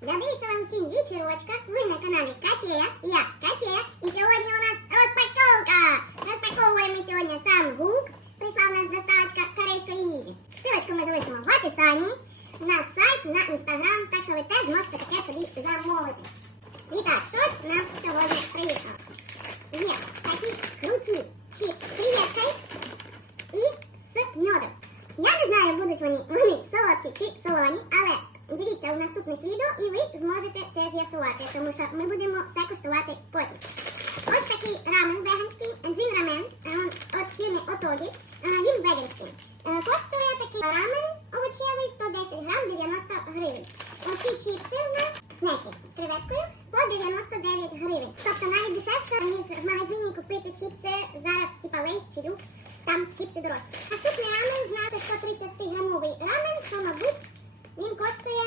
Добрейшего вам всім вечірочка. Ви на каналі Катея. Я Катея. І сьогодні у нас розпаковка. Розпаковуємо ми сьогодні сам гук. Прийшла в нас доставочка корейської їжі. Силочку ми залишимо в описанні. На сайт, на інстаграм, так що ви теж можете таке собі замовити. І так, що ж нам сьогодні приїхало? Є такі круті чіпс з креветкою і з медом. Я не знаю, будуть вони, вони солодкі чи солоні, але дивіться у наступних відео і ви зможете це з'ясувати, тому що ми будемо все куштувати потім. Ось такий рамен веганський, джин рамен від фірми Отогі. Він веганський. Е, Коштує такий рамен овочевий 110 грам 90 гривень. Оці чіпси у нас снеки з креветкою по 99 гривень. Тобто навіть дешевше, ніж в магазині купити чіпси зараз, типа Лейс чи Люкс, там чіпси дорожчі. Наступний рамен в нас це 130 грамовий рамен, то, мабуть, він коштує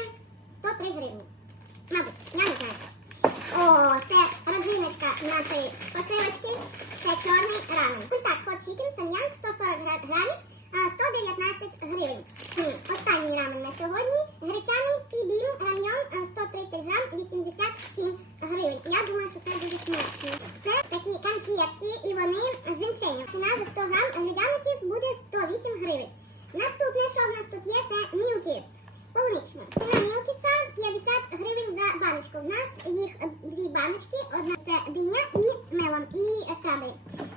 103 гривні. Мабуть, я не знаю. О, це родзиночка нашої посилочки. Це чорний рамен. Культак Hot Chicken Samyang 140 грамів, 119 гривень. Ні, останній рамен на сьогодні. Гречаний пібім рамйон 130 грам 87 гривень. Я думаю, що це дуже смачно. Це такі конфетки і вони з жіншенем. Ціна за 100 грам людяників буде 108 гривень. Наступне, що в нас тут є, це мілкіс. Полуничний. Ціна мілкіса 50 гривень за баночку. В нас їх е, дві баночки. Одна це диня і мелон, і страбері.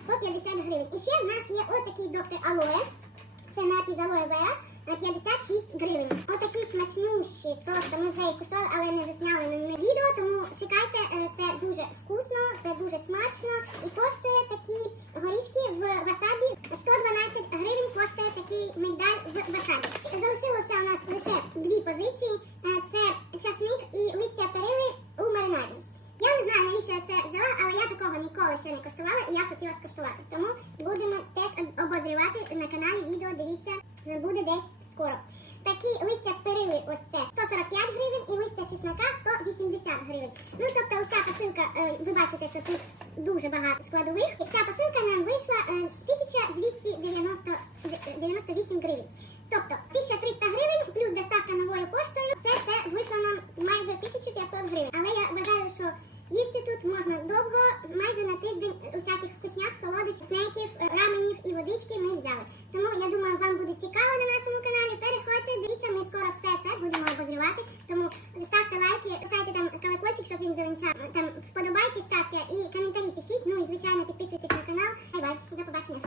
По 50 гривень. І ще в нас є отакий доктор Алоє. Це напій з алоє вера на 56 гривень. Отакі смачнющі. Просто ми вже їх куштували, але не засняли на, на відео, тому чекайте, е, це дуже вкусно, це дуже смачно і коштує такі горішки в васабі. 112 гривень коштує такий мигдаль в васабі. Залишилося у нас лише дві позиції: ніколи ще не коштувала, і я хотіла скуштувати. Тому будемо теж обозрівати на каналі відео. Дивіться, буде десь скоро. Такі листя перили ось це 145 гривень і листя чеснока 180 гривень. Ну тобто, уся посилка, е, ви бачите, що тут дуже багато складових. І вся посилка нам вийшла е, 1298 е, гривень. Тобто 1300 гривень плюс доставка новою поштою. Все це вийшло нам майже 1500 гривень. Але я вважаю, що Їсти тут можна довго, майже на тиждень усяких вкуснях, солодощ, снеків, е, раменів і водички ми взяли. Тому я думаю, вам буде цікаво на нашому каналі. Переходьте, дивіться, ми скоро все це будемо обозрівати. Тому ставте лайки, лишайте там колокольчик, щоб він завинчав. Там вподобайки ставте і коментарі пишіть. Ну і звичайно підписуйтесь на канал. Хай бай, до побачення.